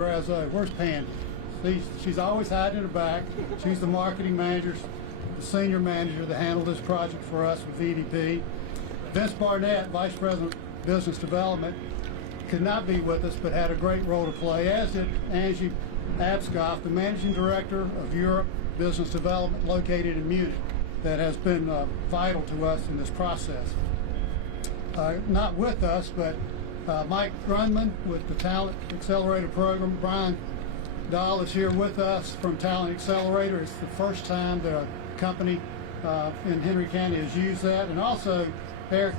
Where's Pan? She's always hiding in the back. She's the marketing manager, the senior manager that handled this project for us with VDP. Vince Barnett, Vice President of Business Development, could not be with us but had a great role to play, as did Angie Abscoff, the Managing Director of Europe Business Development located in Munich, that has been vital to us in this process. Not with us, but Mike Grunman with the Talent Accelerator program. Brian Dahl is here with us from Talent Accelerator. It's the first time that a company in Henry County has used that. And also Eric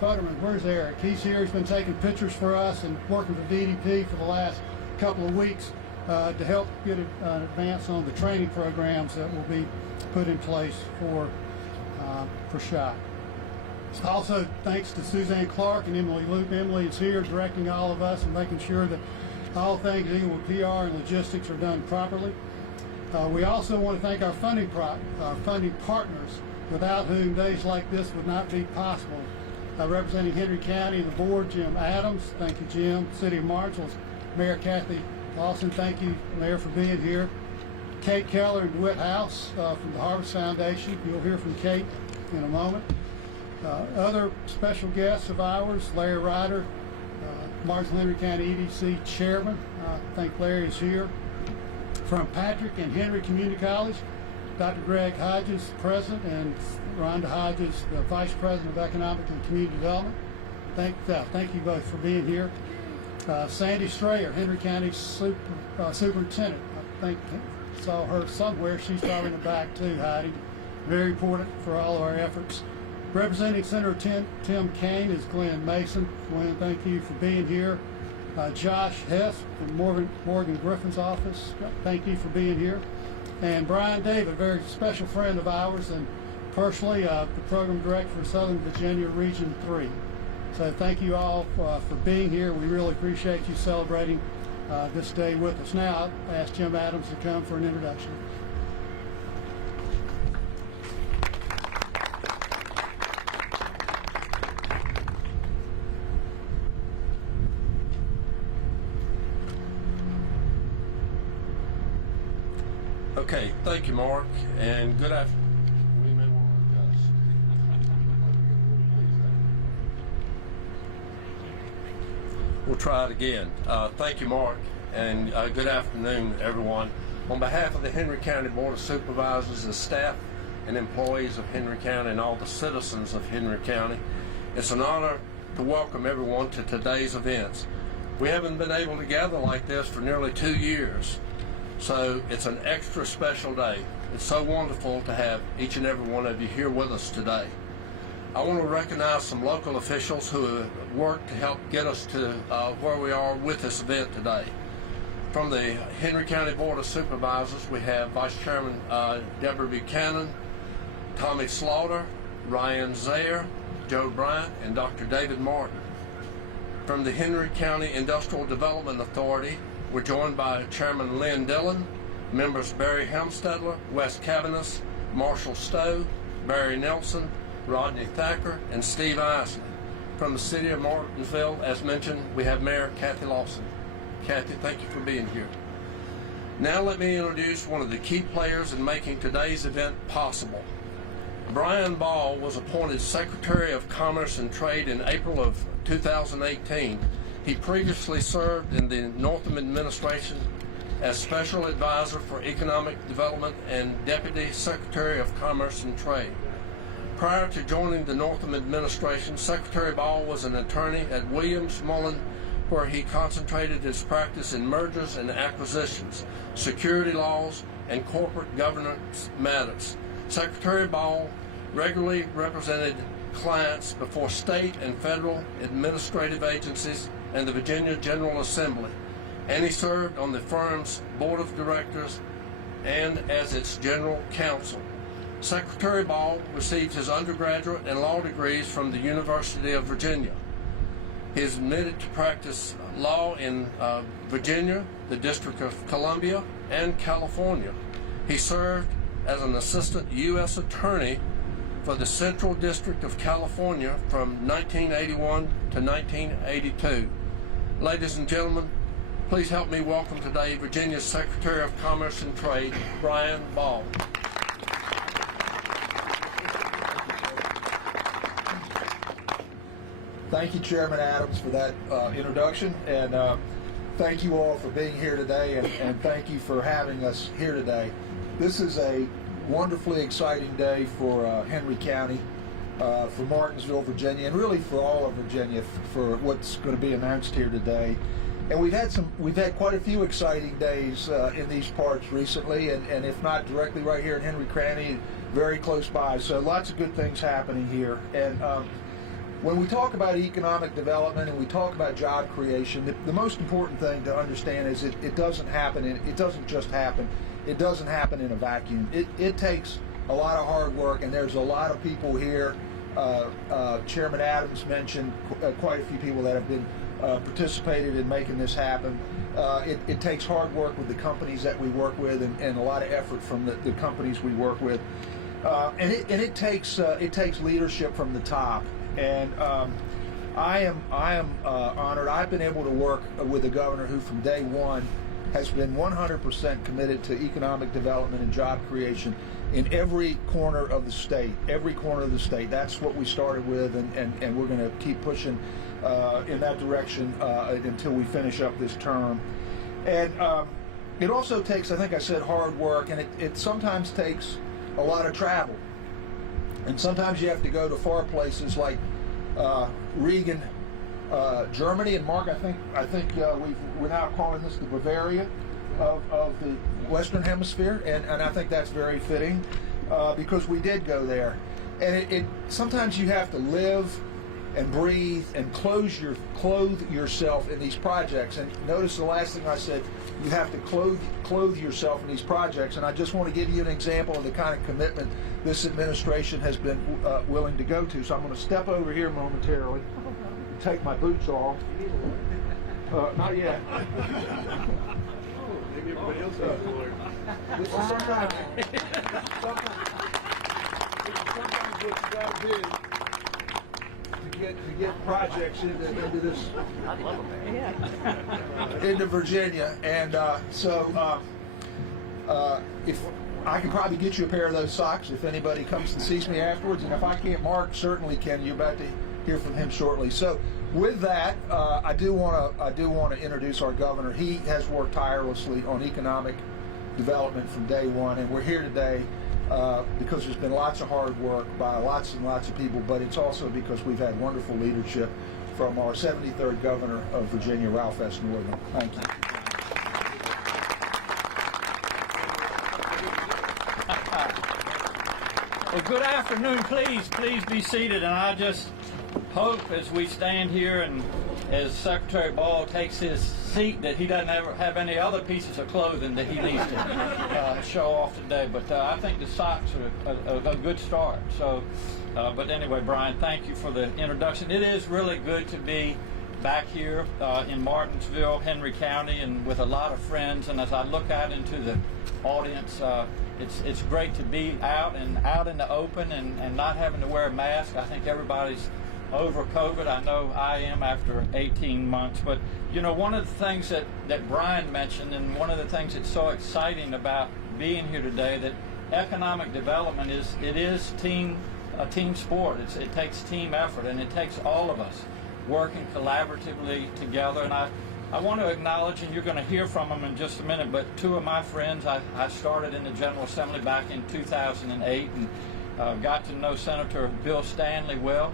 Futterman. Where's Eric? He's here. He's been taking pictures for us and working for VDP for the last couple of weeks to help get an advance on the training programs that will be put in place for SHOP. Also, thanks to Suzanne Clark and Emily Loop. Emily is here directing all of us and making sure that all things dealing with PR and logistics are done properly. We also want to thank our funding partners, without whom days like this would not be possible. Representing Henry County and the board, Jim Adams. Thank you, Jim. City of Marshall, Mayor Kathy Lawson. Thank you, Mayor, for being here. Kate Keller and DeWitt House from the Harvest Foundation. You'll hear from Kate in a moment. Other special guests of ours, Larry Ryder, Marshall Henry County EDC Chairman. I think Larry is here. From Patrick and Henry Community College, Dr. Greg Hodges, President, and Rhonda Hodges, the Vice President of Economic and Community Development. Thank you both for being here. Sandy Strayer, Henry County Superintendent. I think saw her somewhere. She's probably in the back too, hiding. Very important for all of our efforts. Representing Senator Tim Kaine is Glenn Mason. Glenn, thank you for being here. Josh Hess from Morgan Griffin's office. Thank you for being here. And Brian David, a very special friend of ours, and personally the program director for Southern Virginia Region 3. So thank you all for being here. We really appreciate you celebrating this day with us. Now I'll ask Jim Adams to come for an introduction. Okay, thank you, Mark, and good afternoon. We'll try it again. Thank you, Mark, and good afternoon, everyone. On behalf of the Henry County Board of Supervisors, the staff and employees of Henry County, and all the citizens of Henry County, it's an honor to welcome everyone to today's events. We haven't been able to gather like this for nearly 2 years. So it's an extra special day. It's so wonderful to have each and every one of you here with us today. I want to recognize some local officials who have worked to help get us to where we are with this event today. From the Henry County Board of Supervisors, we have Vice Chairman Deborah Buchanan, Tommy Slaughter, Ryan Zayer, Joe Bryant, and Dr. David Martin. From the Henry County Industrial Development Authority, we're joined by Chairman Lynn Dillon, members Barry Helmstedler, Wes Cavanis, Marshall Stowe, Barry Nelson, Rodney Thacker, and Steve Isley. From the City of Martinsville, as mentioned, we have Mayor Kathy Lawson. Kathy, thank you for being here. Now let me introduce one of the key players in making today's event possible. Brian Ball was appointed Secretary of Commerce and Trade in April of 2018. He previously served in the Northam administration as Special Advisor for Economic Development and Deputy Secretary of Commerce and Trade. Prior to joining the Northam administration, Secretary Ball was an attorney at Williams Mullen, where he concentrated his practice in mergers and acquisitions, security laws, and corporate governance matters. Secretary Ball regularly represented clients before state and federal administrative agencies and the Virginia General Assembly, and he served on the firm's board of directors and as its general counsel. Secretary Ball received his undergraduate and law degrees from the University of Virginia. He is admitted to practice law in Virginia, the District of Columbia, and California. He served as an assistant U.S. attorney for the Central District of California from 1981 to 1982. Ladies and gentlemen, Please help me welcome today Virginia's Secretary of Commerce and Trade, Brian Ball. Thank you, Chairman Adams, for that introduction, and thank you all for being here today, and thank you for having us here today. This is a wonderfully exciting day for Henry County, for Martinsville, Virginia, and really for all of Virginia for what's going to be announced here today. And we've had quite a few exciting days in these parts recently, and if not directly right here in Henry County, very close by. So lots of good things happening here. And when we talk about economic development and we talk about job creation, the most important thing to understand is it doesn't happen. It doesn't just happen. It doesn't happen in a vacuum. It takes a lot of hard work, and there's a lot of people here. Chairman Adams mentioned quite a few people that have been participated in making this happen. It takes hard work with the companies that we work with, and a lot of effort from the companies we work with, and it takes leadership from the top. And I am honored. I've been able to work with a governor who, from day one, has been 100% committed to economic development and job creation in every corner of the state. Every corner of the state. That's what we started with, and we're going to keep pushing in that direction until we finish up this term. And it also takes, I think I said, hard work, and it sometimes takes a lot of travel. And sometimes you have to go to far places like Regen, Germany. And Mark, I think we're now calling this the Bavaria of the Western Hemisphere, and I think that's very fitting because we did go there. And sometimes you have to live and breathe and clothe yourself in these projects. And notice the last thing I said, you have to clothe yourself in these projects. And I just want to give you an example of the kind of commitment this administration has been willing to go to. So I'm going to step over here momentarily, take my boots off. Not yet. Maybe everybody else has a lawyer. This is sometimes what you got to do to get projects into this into Virginia. And so if I can probably get you a pair of those socks if anybody comes and sees me afterwards, and if I can't, Mark certainly can. You're about to hear from him shortly. So with that, I do want to introduce our governor. He has worked tirelessly on economic development from day one, and we're here today because there's been lots of hard work by lots and lots of people, but it's also because we've had wonderful leadership from our 73rd governor of Virginia, Ralph S. Northam. Thank you. Well, good afternoon. Please be seated. And I just hope as we stand here and as Secretary Ball takes his seat that he doesn't ever have any other pieces of clothing that he needs to show off today. But I think the socks are a good start. So, but anyway, Brian, thank you for the introduction. It is really good to be back here in Martinsville, Henry County, and with a lot of friends. And as I look out into the audience, it's great to be out in the open and not having to wear a mask. I think everybody's over COVID. I know I am after 18 months. But, you know, one of the things that Brian mentioned, and one of the things that's so exciting about being here today, that economic development is a team sport. It takes team effort, and it takes all of us working collaboratively together. And I want to acknowledge, and you're going to hear from them in just a minute, but two of my friends, I started in the General Assembly back in 2008 and got to know Senator Bill Stanley well.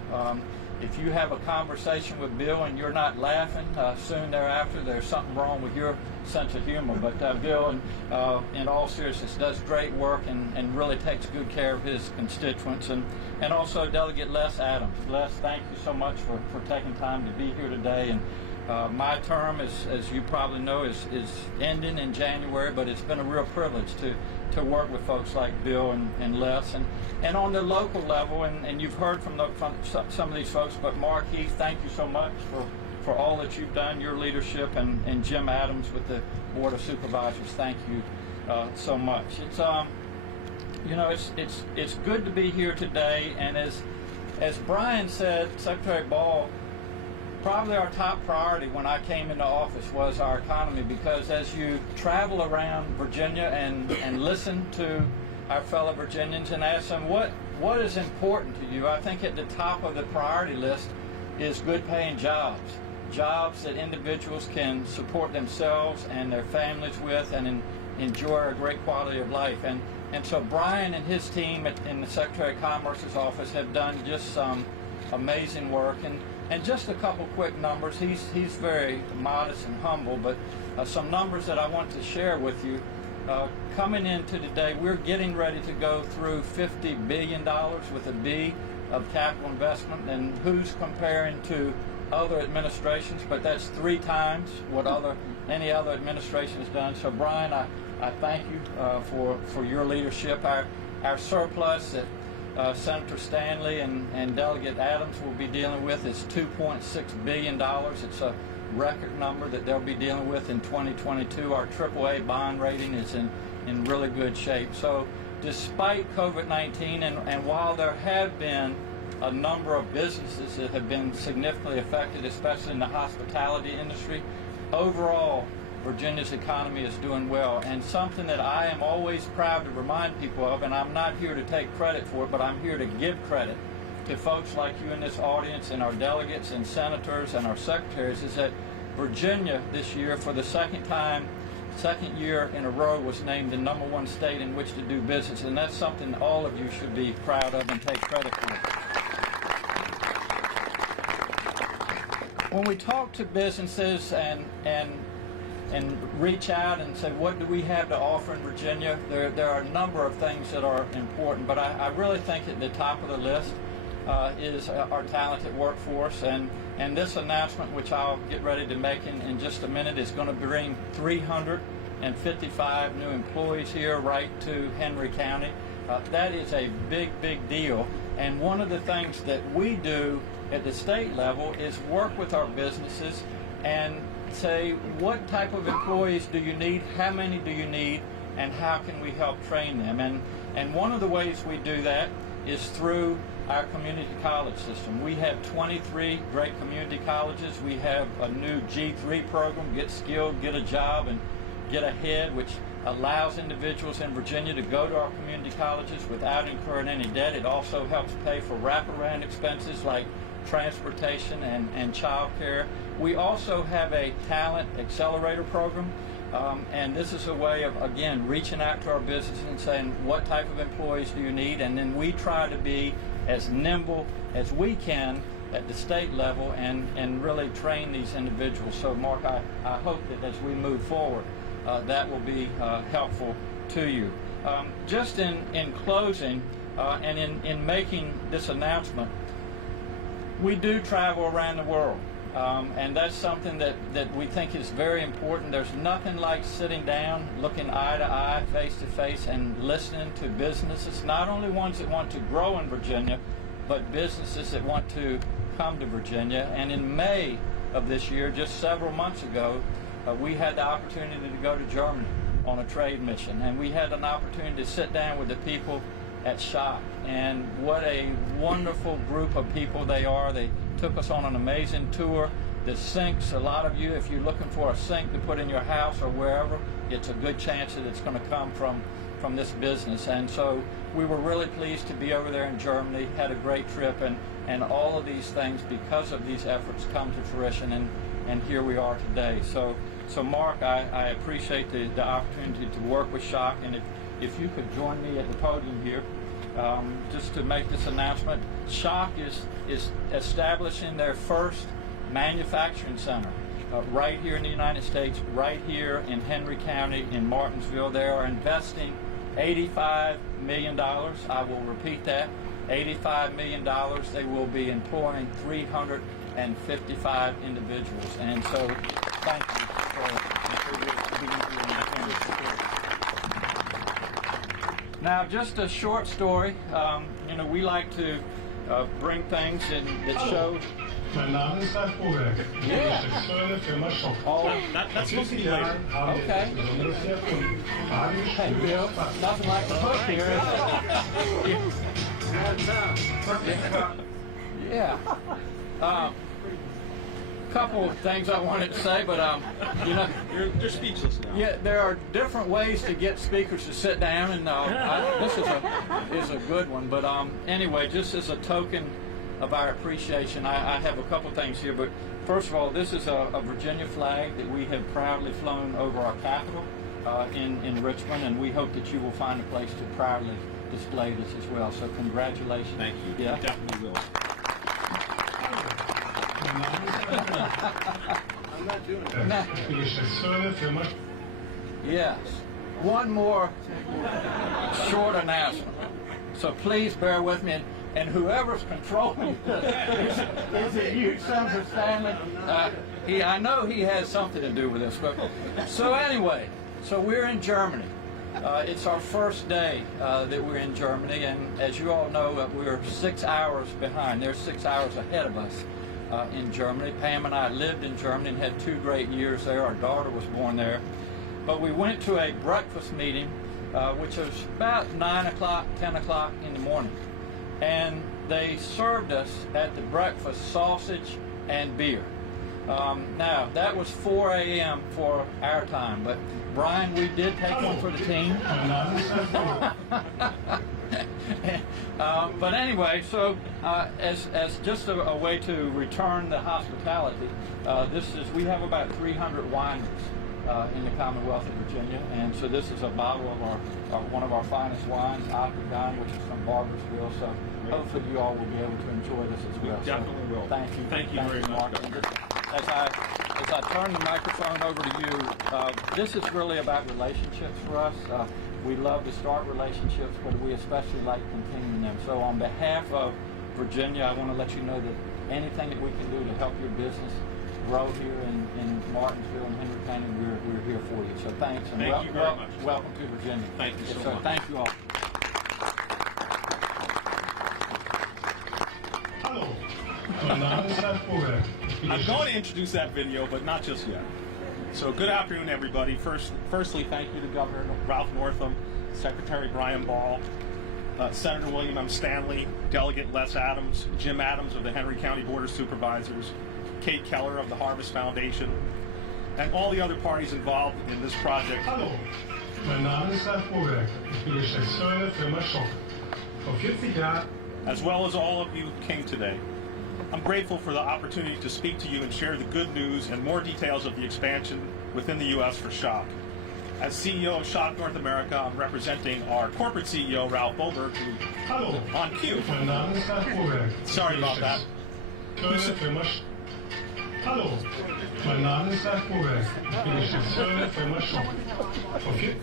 If you have a conversation with Bill and you're not laughing soon thereafter, there's something wrong with your sense of humor. But Bill, in all seriousness, does great work and really takes good care of his constituents. And also Delegate Les Adams. Les, thank you so much for taking time to be here today. And my term, as you probably know, is ending in January, but it's been a real privilege to work with folks like Bill and Les. And on the local level, and you've heard from some of these folks, but Mark Heath, thank you so much for all that you've done, your leadership, and Jim Adams with the Board of Supervisors. Thank you so much. It's you know, it's good to be here today, and as Brian said, Secretary Ball probably our top priority when I came into office was our economy, because as you travel around Virginia and listen to our fellow Virginians and ask them what is important to you, I think at the top of the priority list is good paying jobs. Jobs that individuals can support themselves and their families with and enjoy a great quality of life. And so Brian and his team in the Secretary of Commerce's office have done just some amazing work. And just a couple quick numbers. He's very modest and humble, but some numbers that I want to share with you. Coming into today, we're getting ready to go through $50 billion with a B of capital investment. And who's comparing to other administrations? But that's 3 times what any other administration has done. So Brian, I thank you for your leadership. Our surplus that Senator Stanley and Delegate Adams will be dealing with is $2.6 billion. It's a record number that they'll be dealing with in 2022. Our AAA bond rating is in really good shape. So despite COVID-19, and while there have been a number of businesses that have been significantly affected, especially in the hospitality industry, overall Virginia's economy is doing well. And something that I am always proud to remind people of, and I'm not here to take credit for it, but I'm here to give credit to folks like you in this audience and our delegates and senators and our secretaries, is that Virginia this year, for the second year in a row, was named the #1 state in which to do business. And that's something all of you should be proud of and take credit for. When we talk to businesses and reach out and say, what do we have to offer in Virginia, there are a number of things that are important, but I really think at the top of the list is our talented workforce. And this announcement, which I'll get ready to make in just a minute, is going to bring 355 new employees here right to Henry County. That is a big, big deal. And one of the things that we do at the state level is work with our businesses and say, what type of employees do you need, how many do you need, and how can we help train them? And one of the ways we do that is through our community college system. We have 23 great community colleges. We have a new G3 program, Get Skilled, Get a Job, and Get Ahead, which allows individuals in Virginia to go to our community colleges without incurring any debt. It also helps pay for wraparound expenses like transportation and child care. We also have a talent accelerator program, and this is a way of, again, reaching out to our businesses and saying, what type of employees do you need? And then we try to be as nimble as we can at the state level and really train these individuals. So Mark, I hope that as we move forward, that will be helpful to you. Just in closing, and in making this announcement, we do travel around the world, and that's something that we think is very important. There's nothing like sitting down, looking eye to eye, face to face, and listening to businesses, not only ones that want to grow in Virginia, but businesses that want to come to Virginia. And in May of this year, just several months ago, we had the opportunity to go to Germany on a trade mission, and we had an opportunity to sit down with the people at Shock, and what a wonderful group of people they are. They took us on an amazing tour. The sinks, a lot of you, if you're looking for a sink to put in your house or wherever, it's a good chance that it's going to come from this business. And so we were really pleased to be over there in Germany, had a great trip, and all of these things, because of these efforts, come to fruition, and here we are today. So Mark, I appreciate the opportunity to work with Shock, and if you could join me at the podium here, just to make this announcement. Shock is establishing their first manufacturing center right here in the United States, right here in Henry County in Martinsville. They are investing $85 million. I will repeat that, $85 million. They will be employing 355 individuals. And so thank you for being here in the County. Now, just a short story. We like to bring things that show. Mein Name ist Ralf Boberg. Yeah. Ich für Firma Schock. Oh, that's supposed to be later. Okay. Hey, Bill, nothing like the hook here, is it? Yeah. couple of things I wanted to say, but you know, You're speechless now. yeah, there are different ways to get speakers to sit down, and this is a good one. But anyway, just as a token of our appreciation, I have a couple things here. But first of all, this is a Virginia flag that we have proudly flown over our capital in Richmond, and we hope that you will find a place to proudly display this as well. So congratulations. Thank you. Yeah. Definitely will. I'm not doing it. Yes. One more short announcement. So please bear with me. And whoever's controlling this, is it you, Senator Stanley? I know he has something to do with this. But, so anyway, so we're in Germany. It's our first day that we're in Germany. And as you all know, we're 6 hours behind. They're 6 hours ahead of us in Germany. Pam and I lived in Germany and had 2 great years there. Our daughter was born there. But we went to a breakfast meeting, which was about 9 o'clock, 10 o'clock in the morning. And they served us at the breakfast sausage and beer. Now, that was 4 a.m. for our time, but Brian, we did take one for the team. But anyway, so as just a way to return the hospitality, we have about 300 wineries in the Commonwealth of Virginia, and so this is a bottle of one of our finest wines, Octagon, which is from Barbersville. So hopefully you all will be able to enjoy this as well. We definitely will. Thank you. Thank you very much, Governor. As I turn the microphone over to you, this is really about relationships for us. We love to start relationships, but we especially like continuing them. So on behalf of Virginia, I want to let you know that anything that we can do to help your business grow here in Martinsville and Henry County, we're here for you. So thanks, and Thank you very much. Welcome to Virginia. Thank you so So much. thank you all. Hallo, mein Name ist Herr Vogel. I'm going to introduce that video, but not just yet. So good afternoon, everybody. Firstly, thank you to Governor Ralph Northam, Secretary Brian Ball, Senator William M. Stanley, Delegate Les Adams, Jim Adams of the Henry County Board of Supervisors, Kate Keller of the Harvest Foundation, and all the other parties involved in this project. Hallo, mein Name ist Herr Vogel. Ich bin Geschäftsführer der Firma Schock. Vor 40 Jahren. As well as all of you who came today. I'm grateful for the opportunity to speak to you and share the good news and more details of the expansion within the U.S. for Schock. As CEO of Schock North America, I'm representing our corporate CEO, Ralph Boberg, who Hallo, on cue. mein Name ist Herr Vogel. Sorry about that. Hallo, mein Name ist Herr Vogel. Ich bin Geschäftsführer der Firma Schock. Okay.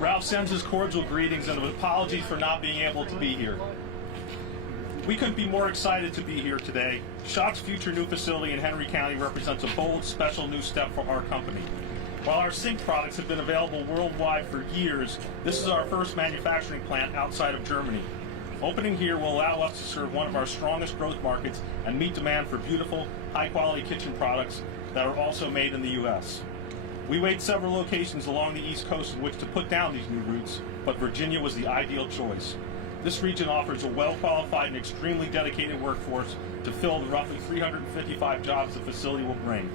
Ralph sends his cordial greetings and apologies for not being able to be here. We couldn't be more excited to be here today. Schock's future new facility in Henry County represents a bold, special new step for our company. While our sink products have been available worldwide for years, this is our first manufacturing plant outside of Germany. Opening here will allow us to serve one of our strongest growth markets and meet demand for beautiful, high-quality kitchen products that are also made in the U.S. We weighed several locations along the East Coast in which to put down these new routes, but Virginia was the ideal choice. This region offers a well-qualified and extremely dedicated workforce to fill the roughly 355 jobs the facility will bring.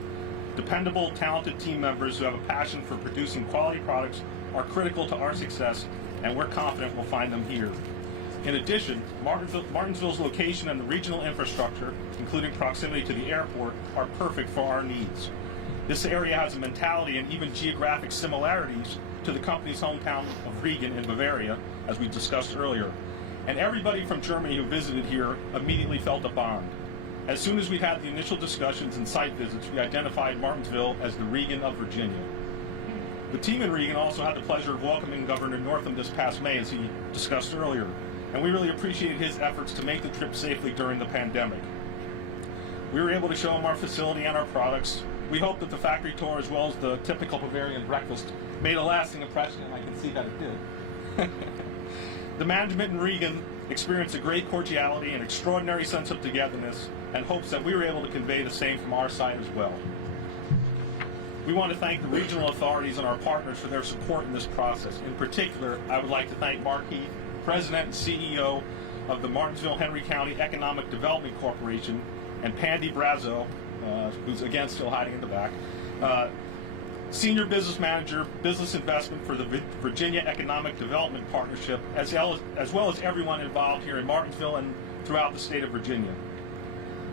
Dependable, talented team members who have a passion for producing quality products are critical to our success, and we're confident we'll find them here. In addition, Martinsville's location and the regional infrastructure, including proximity to the airport, are perfect for our needs. This area has a mentality and even geographic similarities to the company's hometown of Regen in Bavaria, as we discussed earlier. And everybody from Germany who visited here immediately felt a bond. As soon as we had the initial discussions and site visits, we identified Martinsville as the Regen of Virginia. The team in Regen also had the pleasure of welcoming Governor Northam this past May, as he discussed earlier, and we really appreciated his efforts to make the trip safely during the pandemic. We were able to show him our facility and our products. We hope that the factory tour, as well as the typical Bavarian breakfast, made a lasting impression, and I can see that it did. The management in Regen experienced a great cordiality and extraordinary sense of togetherness, and hopes that we were able to convey the same from our side as well. We want to thank the regional authorities and our partners for their support in this process. In particular, I would like to thank Mark Heath, President and CEO of the Martinsville Henry County Economic Development Corporation, and Pandy Brazo, who's again still hiding in the back. Senior Business Manager, Business Investment for the Virginia Economic Development Partnership, as well as everyone involved here in Martinsville and throughout the state of Virginia.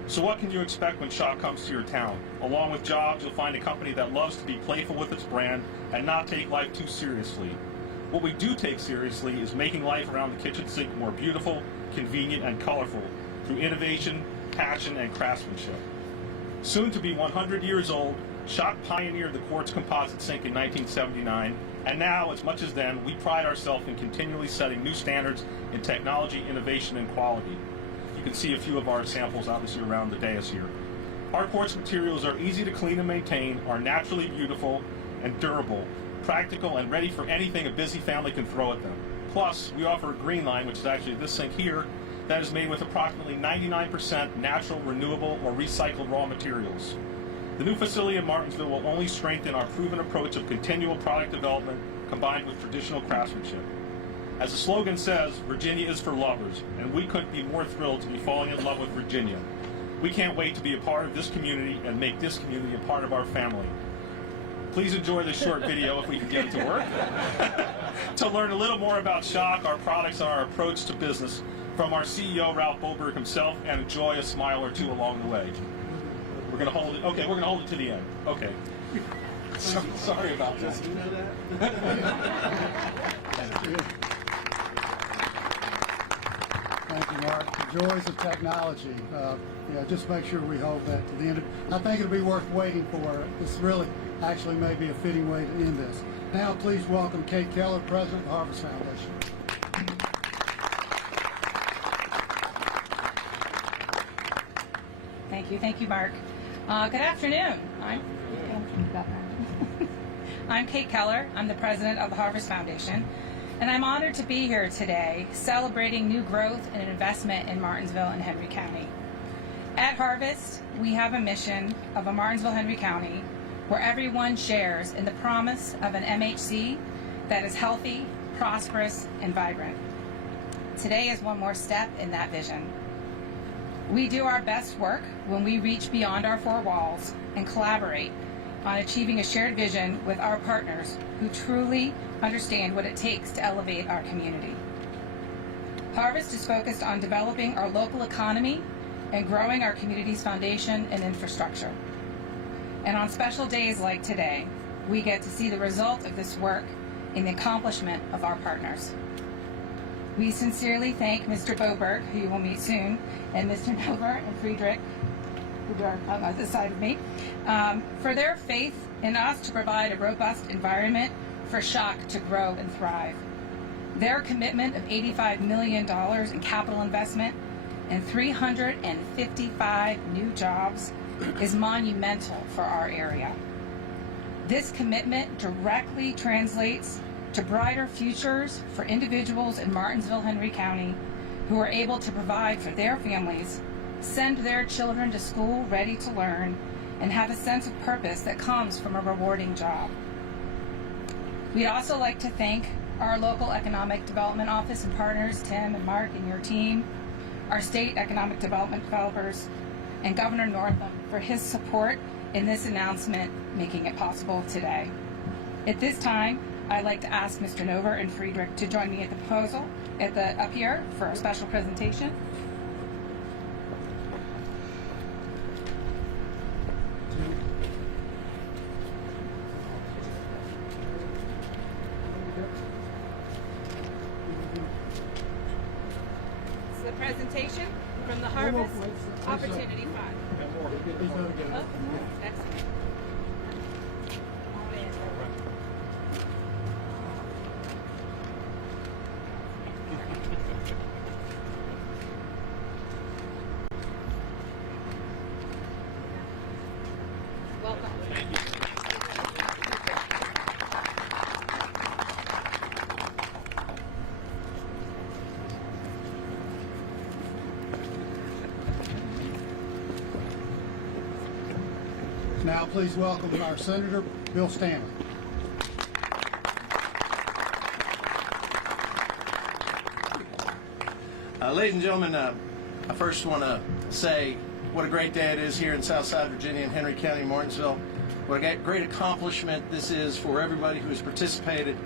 So what can you expect when Shock comes to your town? Along with jobs, you'll find a company that loves to be playful with its brand and not take life too seriously. What we do take seriously is making life around the kitchen sink more beautiful, convenient, and colorful through innovation, passion, and craftsmanship. Soon to be 100 years old, Shock pioneered the quartz composite sink in 1979, and now, as much as then, we pride ourselves in continually setting new standards in technology, innovation, and quality. You can see a few of our samples obviously around the dais here. Our quartz materials are easy to clean and maintain, are naturally beautiful and durable, practical, and ready for anything a busy family can throw at them. Plus, we offer a green line, which is actually this sink here, that is made with approximately 99% natural, renewable, or recycled raw materials. The new facility in Martinsville will only strengthen our proven approach of continual product development combined with traditional craftsmanship. As the slogan says, Virginia is for lovers, and we couldn't be more thrilled to be falling in love with Virginia. We can't wait to be a part of this community and make this community a part of our family. Please enjoy this short video if we can get it to work. To learn a little more about Shock, our products, and our approach to business from our CEO, Ralph Boberg himself, and enjoy a smile or two along the way. We're going to hold it. Okay, we're going to hold it to the end. Okay. Sorry about this. You know that? Thank you, Mark. The joys of technology. Just make sure we hold that to the end. I think it'll be worth waiting for. This really actually may be a fitting way to end this. Now, please welcome Kate Keller, President of the Harvest Foundation. Thank you, Mark. Good afternoon. I'm Kate Keller. I'm the president of the Harvest Foundation, and I'm honored to be here today celebrating new growth and investment in Martinsville and Henry County. At Harvest, we have a mission of a Martinsville-Henry County where everyone shares in the promise of an MHC that is healthy, prosperous, and vibrant. Today is one more step in that vision. We do our best work when we reach beyond our four walls and collaborate on achieving a shared vision with our partners who truly understand what it takes to elevate our community. Harvest is focused on developing our local economy and growing our community's foundation and infrastructure. And on special days like today, we get to see the result of this work in the accomplishment of our partners. We sincerely thank Mr. Boberg, who you will meet soon, and Mr. Nover and Friedrich, who are on this side of me, for their faith in us to provide a robust environment for Shock to grow and thrive. Their commitment of $85 million in capital investment and 355 new jobs is monumental for our area. This commitment directly translates to brighter futures for individuals in Martinsville, Henry County, who are able to provide for their families, send their children to school ready to learn, and have a sense of purpose that comes from a rewarding job. We'd also like to thank our local economic development office and partners, Tim and Mark and your team, our state economic development developers, and Governor Northam for his support in this announcement, making it possible today. At this time, I'd like to ask Mr. Nover and Friedrich to join me at the proposal up here for a special presentation. This is the presentation from the Harvest Opportunity Fund. Oh, excellent. Now, please welcome our Senator, Bill Stanley. Ladies and gentlemen, I first want to say what a great day it is here in Southside Virginia in Henry County, Martinsville. What a great accomplishment this is for everybody who has participated.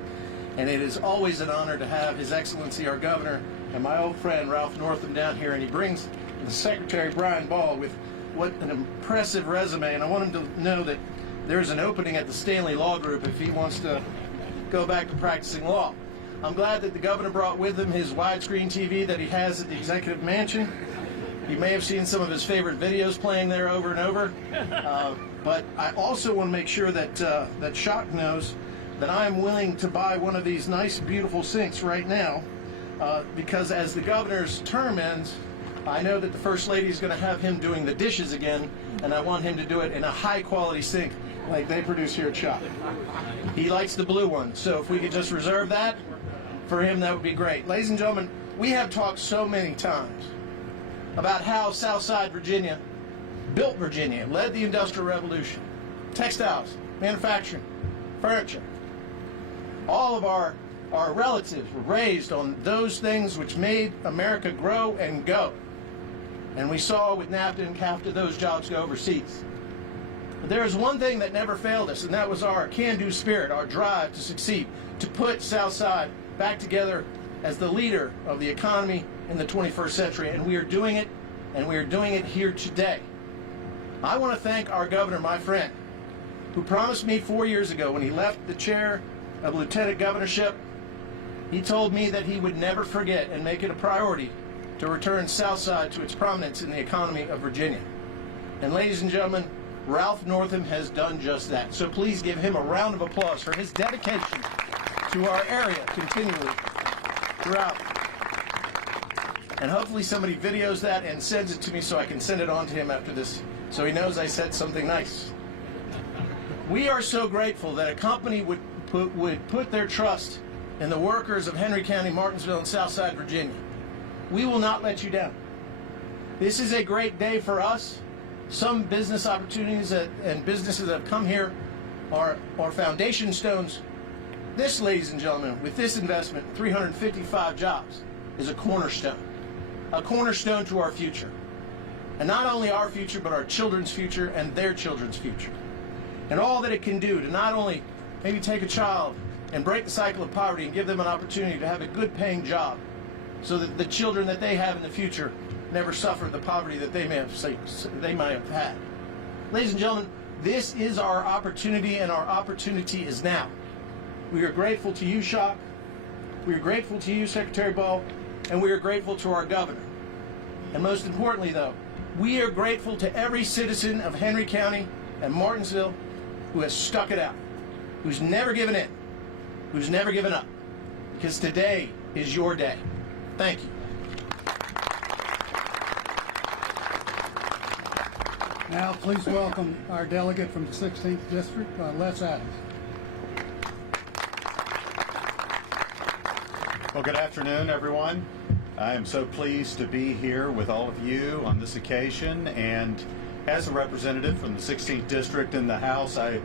And it is always an honor to have His Excellency, our Governor, and my old friend Ralph Northam down here. And he brings the Secretary, Brian Ball, with what an impressive resume. And I want him to know that there's an opening at the Stanley Law Group if he wants to go back to practicing law. I'm glad that the Governor brought with him his widescreen TV that he has at the Executive Mansion. You may have seen some of his favorite videos playing there over and over. But I also want to make sure that that Shock knows that I am willing to buy one of these nice, beautiful sinks right now, because as the Governor's term ends, I know that the First Lady is going to have him doing the dishes again, and I want him to do it in a high-quality sink like they produce here at Shock. He likes the blue one, so if we could just reserve that for him, that would be great. Ladies and gentlemen, we have talked so many times about how Southside Virginia built Virginia, led the Industrial Revolution, textiles, manufacturing, furniture. All of our relatives were raised on those things which made America grow and go. And we saw with NAFTA and CAFTA those jobs go overseas. But there is one thing that never failed us, and that was our can-do spirit, our drive to succeed, to put Southside back together as the leader of the economy in the 21st century. And we are doing it, and we are doing it here today. I want to thank our Governor, my friend, who promised me 4 years ago when he left the chair of Lieutenant Governorship, he told me that he would never forget and make it a priority to return Southside to its prominence in the economy of Virginia. And ladies and gentlemen, Ralph Northam has done just that. So please give him a round of applause for his dedication to our area continually throughout. And hopefully somebody videos that and sends it to me so I can send it on to him after this, so he knows I said something nice. We are so grateful that a company would put their trust in the workers of Henry County, Martinsville, and Southside Virginia. We will not let you down. This is a great day for us. Some business opportunities and businesses that have come here are foundation stones. This, ladies and gentlemen, with this investment, 355 jobs, is a cornerstone to our future. And not only our future, but our children's future and their children's future. And all that it can do to not only maybe take a child and break the cycle of poverty and give them an opportunity to have a good paying job so that the children that they have in the future never suffer the poverty that they might have had. Ladies and gentlemen, this is our opportunity, and our opportunity is now. We are grateful to you, Shock. We are grateful to you, Secretary Ball, and we are grateful to our Governor. And most importantly, though, we are grateful to every citizen of Henry County and Martinsville who has stuck it out, who's never given in, who's never given up, because today is your day. Thank you. Now, please welcome our delegate from the 16th District, Les Adams. Well, good afternoon, everyone. I am so pleased to be here with all of you on this occasion, and as a representative from the 16th District in the House, I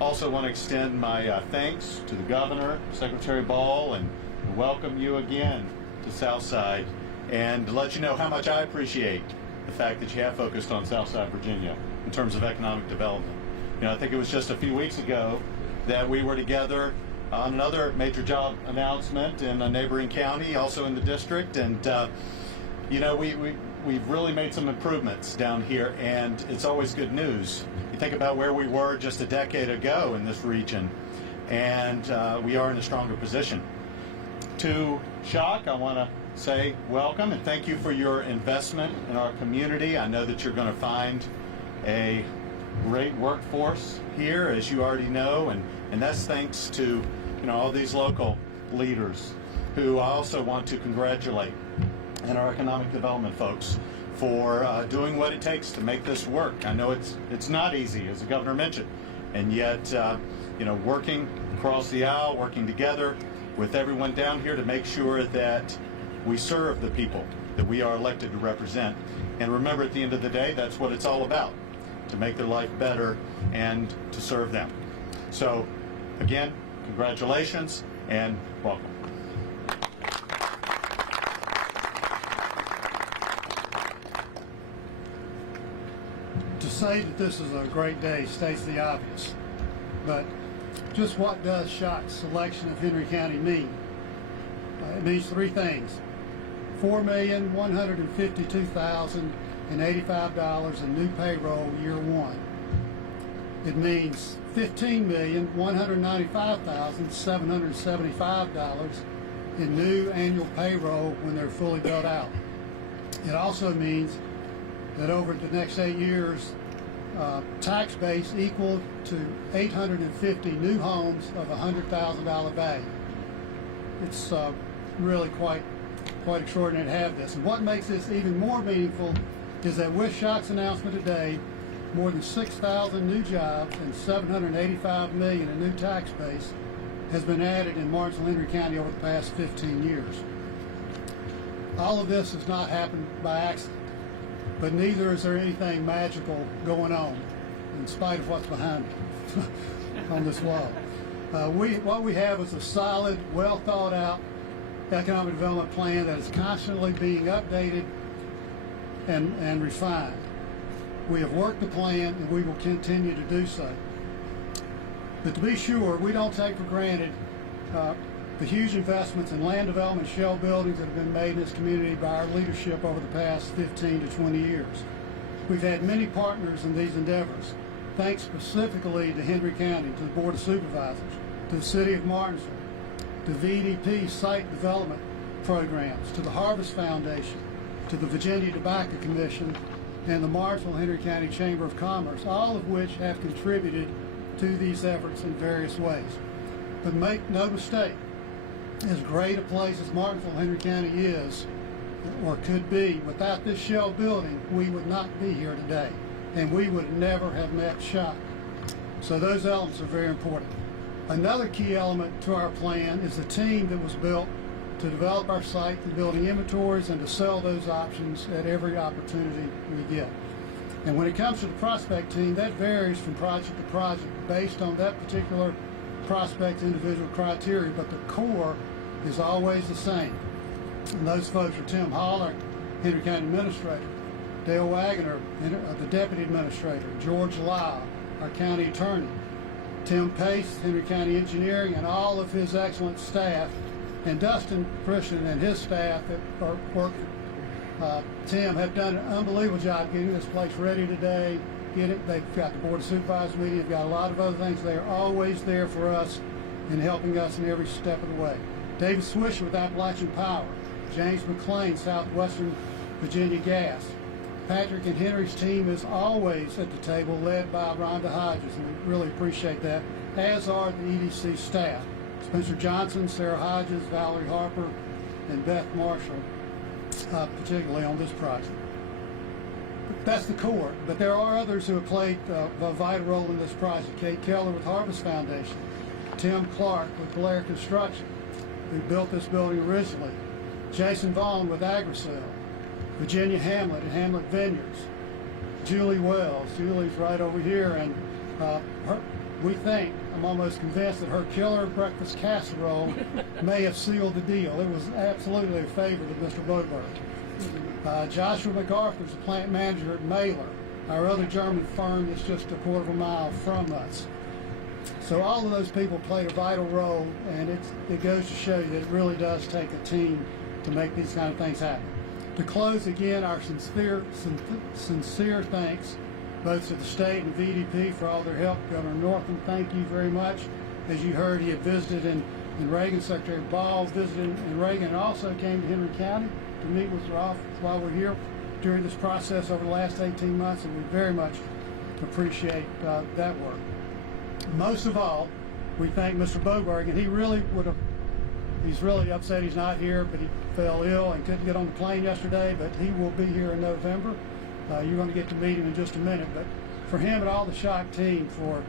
also want to extend my thanks to the Governor, Secretary Ball, and welcome you again to Southside, and to let you know how much I appreciate the fact that you have focused on Southside Virginia in terms of economic development. You know, I think it was just a few weeks ago that we were together on another major job announcement in a neighboring county, also in the district, and you know, we've really made some improvements down here, and it's always good news. You think about where we were just a decade ago in this region, and we are in a stronger position. To Shock, I want to say welcome and thank you for your investment in our community. I know that you're going to find a great workforce here, as you already know, and that's thanks to, you know, all these local leaders who I also want to congratulate, and our economic development folks for doing what it takes to make this work. I know it's not easy, as the Governor mentioned, and yet you know, working across the aisle, working together with everyone down here to make sure that we serve the people that we are elected to represent. And remember, at the end of the day, that's what it's all about, to make their life better and to serve them. So again, congratulations and welcome. say that this is a great day states the obvious, but just what does SHOC's selection of Henry County mean? It means three things: $4,152,085 in new payroll year one. It means $15,195,775 in new annual payroll when they're fully built out. It also means that over the next 8 years, tax base equal to 850 new homes of $100,000 value. It's really quite extraordinary to have this. And what makes this even more meaningful is that with SHOC's announcement today, more than 6,000 new jobs and $785 million in new tax base has been added in Martinsville and Henry County over the past 15 years. All of this has not happened by accident, but neither is there anything magical going on, in spite of what's behind me on this wall. What we have is a solid, well thought out economic development plan that is constantly being updated and refined. We have worked the plan and we will continue to do so. But to be sure, we don't take for granted the huge investments in land development and shell buildings that have been made in this community by our leadership over the past 15 to 20 years. We've had many partners in these endeavors, thanks specifically to Henry County, to the Board of Supervisors, to the City of Martinsville, to VDP site development programs, to the Harvest Foundation, to the Virginia Tobacco Commission, and the Martinsville Henry County Chamber of Commerce, all of which have contributed to these efforts in various ways. But make no mistake, as great a place as Martinsville Henry County is, or could be, without this shell building, we would not be here today, and we would never have met SHOC. So those elements are very important. Another key element to our plan is the team that was built to develop our site, the building inventories, and to sell those options at every opportunity we get. And when it comes to the prospect team, that varies from project to project based on that particular prospect's individual criteria, but the core is always the same. And those folks are Tim Holler, Henry County Administrator, Dale Wagoner, the Deputy Administrator, George Lyle, our County Attorney, Tim Pace, Henry County Engineering, and all of his excellent staff, and Dustin Christian and his staff that are working. Tim have done an unbelievable job getting this place ready today. They've got the Board of Supervisors meeting. They've got a lot of other things. They are always there for us and helping us in every step of the way. David Swisher with Appalachian Power, James McLean, Southwestern Virginia Gas. Patrick and Henry's team is always at the table, led by Rhonda Hodges, and we really appreciate that, as are the EDC staff. Spencer Johnson, Sarah Hodges, Valerie Harper, and Beth Marshall, particularly on this project. That's the core, but there are others who have played a vital role in this project. Kate Keller with Harvest Foundation, Tim Clark with Blair Construction, who built this building originally, Jason Vaughn with Agricel, Virginia Hamlet and Hamlet Vineyards, Julie Wells. Julie's right over here, and I'm almost convinced that her killer breakfast casserole may have sealed the deal. It was absolutely a favorite of Mr. Boberg. Joshua MacArthur's the plant manager at Mailer, our other German firm that's just a quarter of a mile from us. So all of those people played a vital role, and it goes to show you that it really does take a team to make these kind of things happen. To close, again, our sincere thanks both to the state and VDP for all their help. Governor Northam, thank you very much. As you heard, he had visited in Reagan. Secretary Ball visited in Reagan and also came to Henry County to meet with your office while we're here during this process over the last 18 months, and we very much appreciate that work. Most of all, we thank Mr. Boberg, and he's really upset he's not here, but he fell ill and couldn't get on the plane yesterday, but he will be here in November. You're going to get to meet him in just a minute, but for him and all the SHOC team, for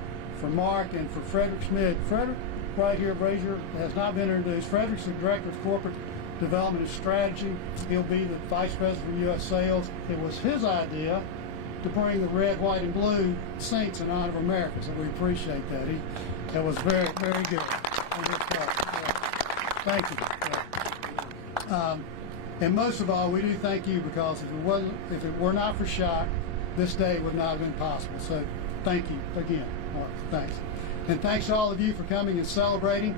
Mark and for Frederick Schmidt. Frederick, right here, Brazier, has not been introduced. Frederick's the Director of Corporate Development and Strategy. He'll be the Vice President for U.S. Sales. It was his idea to bring the red, white, and blue Saints in honor of America, so we appreciate that. That was very, very good on his part. Thank you. And most of all, we do thank you, because if it were not for SHOC this day would not have been possible. So thank you again, Mark. Thanks. And thanks to all of you for coming and celebrating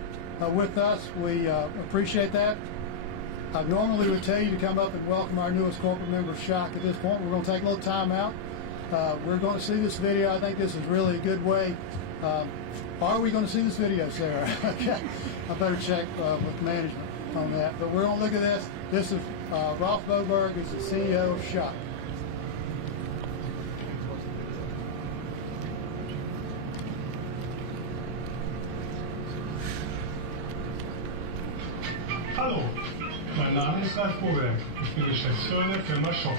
with us. We appreciate that. I normally would tell you to come up and welcome our newest corporate member, Shock. At this point, we're going to take a little time out. We're going to see this video. I think this is really a good way. Are we going to see this video, Sarah? Okay. I better check with management on that. But we're going to look at this. This is Rolf Boberg, who's the CEO of Shock. Hallo, mein Name ist Ralf Boberg. Ich bin Geschäftsführer der Firma Schock.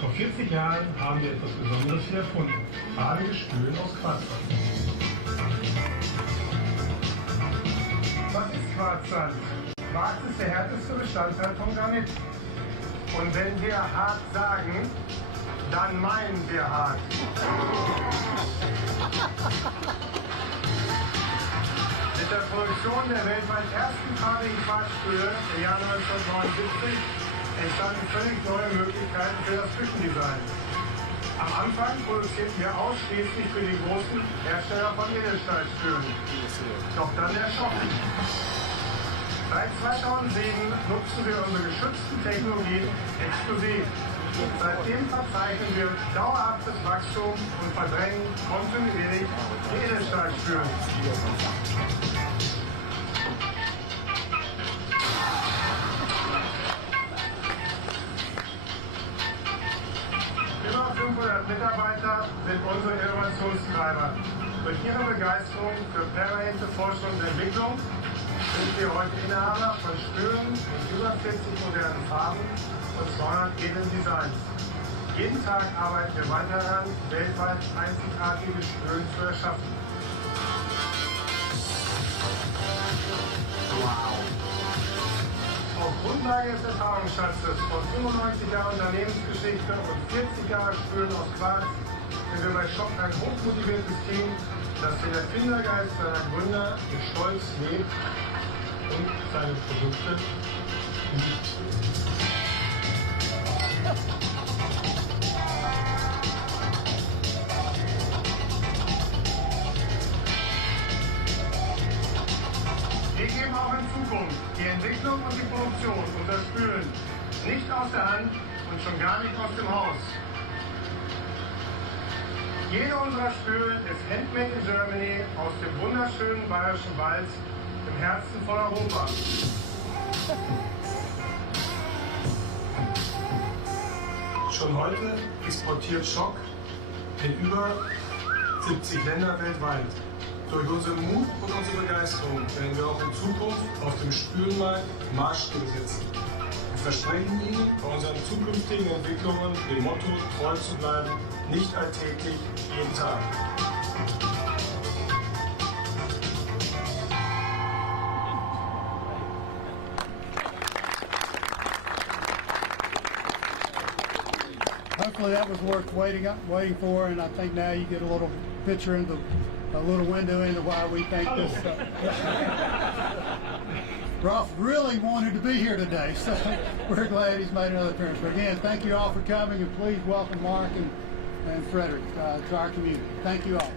Vor 40 Jahren haben wir etwas Besonderes hier erfunden. Farbiges Spülen aus Quarzsand. Was ist Quarzsand? Quarz ist der härteste Bestandteil von Granit. Und wenn wir hart sagen, dann meinen wir hart. Mit der Produktion der weltweit ersten farbigen Quarzspüle im Jahr 1979 entstanden völlig neue Möglichkeiten für das Küchendesign. Am Anfang produzierten wir ausschließlich für die großen Hersteller von Edelstahlspülen. Doch dann der Schock. Seit 2007 nutzen wir unsere geschützten Technologien exklusiv. Seitdem verzeichnen wir dauerhaftes Wachstum und verdrängen kontinuierlich die Edelstahlspülen. Über 500 Mitarbeiter sind unsere Innovationstreiber. Durch ihre Begeisterung für permanente Forschung und Entwicklung sind wir heute Inhaber von Spülen in über 40 modernen Farben und 200 edlen Designs. Jeden Tag arbeiten wir weiter daran, weltweit einzigartige Spülen zu erschaffen. Wow! Auf Grundlage des Erfahrungsschatzes von 95 Jahren Unternehmensgeschichte und 40 Jahre Spülen aus Quarz sind wir bei Schock ein hochmotiviertes Team, das den Erfindergeist seiner Gründer mit Stolz lebt und seine Produkte liebt. Wir geben auch in Zukunft die Entwicklung und die Produktion unserer Spülen nicht aus der Hand und schon gar nicht aus dem Haus. Jede unserer Spülen ist handmade in Germany aus dem wunderschönen bayerischen Wald im Herzen von Europa. Schon heute exportiert Schock in über 70 Länder weltweit. Durch unseren Mut und unsere Begeisterung werden wir auch in Zukunft auf dem Spülenmarkt Maßstäbe setzen. Wir versprechen Ihnen, bei unseren zukünftigen Entwicklungen dem Motto treu zu bleiben, nicht alltäglich, jeden Tag. Hopefully that was worth waiting for, and I think now you get a little picture into a little window into why we think this. Rolf really wanted to be here today, so we're glad he's made another appearance. But again, thank you all for coming, and please welcome Mark and Frederick to our community. Thank you all.